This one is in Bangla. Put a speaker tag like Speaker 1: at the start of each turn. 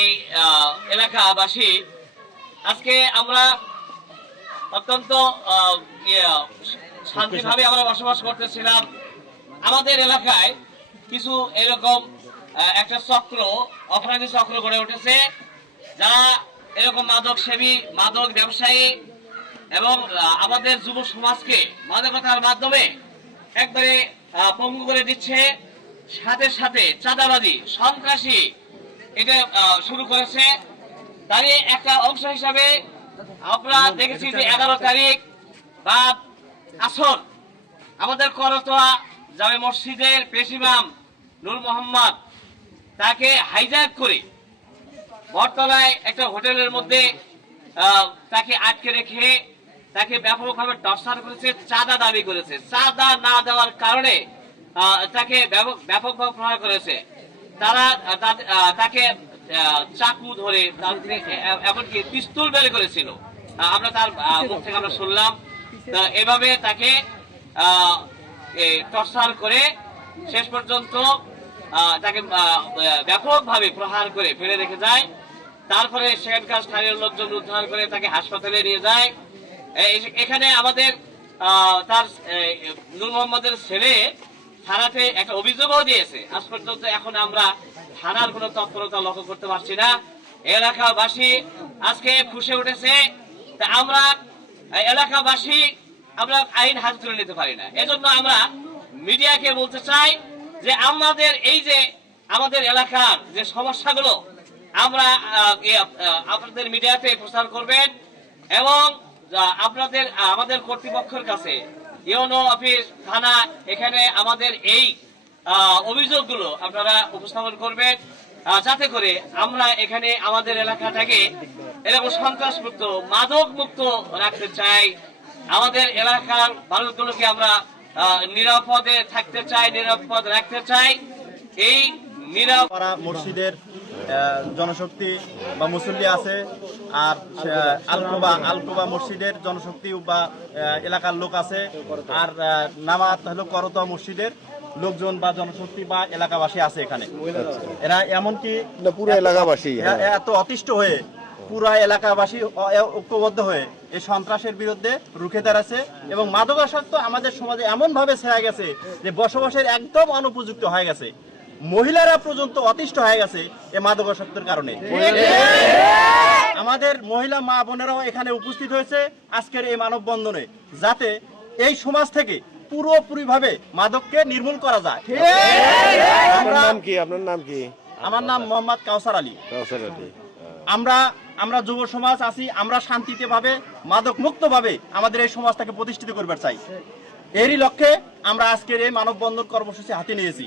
Speaker 1: এই এলাকাবাসী আজকে আমরা অত্যন্ত ইয়ে, শান্তিভাবে আমরা বসবাস করতেছিলাম আমাদের এলাকায় কিছু এরকম একটা চক্র অপরাধী চক্র গড়ে উঠেছে যারা এরকম মাদক সেবী মাদক ব্যবসায়ী এবং আমাদের যুব সমাজকে মাদকতার মাধ্যমে একবারে পঙ্গু করে দিচ্ছে সাথে সাথে চাঁদাবাদী সন্ত্রাসী এটা শুরু করেছে তারই একটা অংশ হিসাবে আমরা দেখেছি যে এগারো তারিখ বা আসর আমাদের করতোয়া জামে মসজিদের পেশিমাম নুর মোহাম্মদ তাকে হাইজ্যাক করে বটতলায় একটা হোটেলের মধ্যে তাকে আটকে রেখে তাকে ব্যাপকভাবে টর্চার করেছে চাঁদা দাবি করেছে চাঁদা না দেওয়ার কারণে তাকে ব্যাপকভাবে প্রহার করেছে তারা তাকে চাকু ধরে এমনকি পিস্তল বের করেছিল আমরা তার মুখ থেকে আমরা শুনলাম এভাবে তাকে টর্চার করে শেষ পর্যন্ত তাকে ব্যাপকভাবে প্রহার করে ফেলে রেখে যায় তারপরে সেখানকার স্থানীয় লোকজন উদ্ধার করে তাকে হাসপাতালে নিয়ে যায় এখানে আমাদের তার নূর মোহাম্মদের ছেলে থানাতে একটা অভিযোগও দিয়েছে আজ পর্যন্ত এখন আমরা থানার কোনো তৎপরতা লক্ষ্য করতে পারছি না এলাকাবাসী আজকে খুশে উঠেছে তা আমরা এলাকাবাসী আমরা আইন হাতে তুলে নিতে পারি না এজন্য আমরা মিডিয়াকে বলতে চাই যে আমাদের এই যে আমাদের এলাকার যে সমস্যাগুলো আমরা ইয়ে, আপনাদের মিডিয়াতে প্রচার করবেন এবং আপনাদের আমাদের কর্তৃপক্ষের কাছে ইউনো অফিস থানা এখানে আমাদের এই অভিযোগগুলো আপনারা উপস্থাপন করবেন যাতে করে আমরা এখানে আমাদের এলাকাটাকে এরকম সন্ত্রাস মুক্ত মাদক মুক্ত রাখতে চাই আমাদের এলাকার মানুষগুলোকে আমরা নিরাপদে থাকতে চাই নিরাপদ রাখতে চাই এই নিরাপদ
Speaker 2: মসজিদের জনশক্তি বা মুসল্লি আছে আর আলকোবা আলকোবা মসজিদের জনশক্তি বা এলাকার লোক আছে আর নামাত হলো করত মসজিদের লোকজন বা জনশক্তি বা এলাকাবাসী আছে এখানে এরা এমনকি
Speaker 3: পুরো এলাকাবাসী
Speaker 2: হ্যাঁ। এত অতিষ্ঠ হয়ে পুরো এলাকাবাসী ঐক্যবদ্ধ হয়ে এই সন্ত্রাসের বিরুদ্ধে রুখে দাঁড়াচ্ছে এবং মাদকাসক্ত আমাদের সমাজে এমনভাবে ছেয়া গেছে যে বসবাসের একদম অনুপযুক্ত হয়ে গেছে মহিলারা পর্যন্ত অতিষ্ঠ হয়ে গেছে এই মাদকাসক্তির কারণে আমাদের মহিলা মা বোনেরাও এখানে উপস্থিত হয়েছে আজকের এই মানববন্ধনে যাতে এই সমাজ থেকে পুরোপুরিভাবে মাদককে নির্মূল করা যায় আপনার নাম কি আমার নাম মোহাম্মদ কাউসার আলী কাউসার আলী আমরা আমরা যুব সমাজ আছি আমরা শান্তিতে ভাবে মাদক মুক্ত ভাবে আমাদের এই সমাজটাকে প্রতিষ্ঠিত করবার চাই এরই লক্ষ্যে আমরা আজকের এই মানববন্ধন কর্মসূচি হাতে নিয়েছি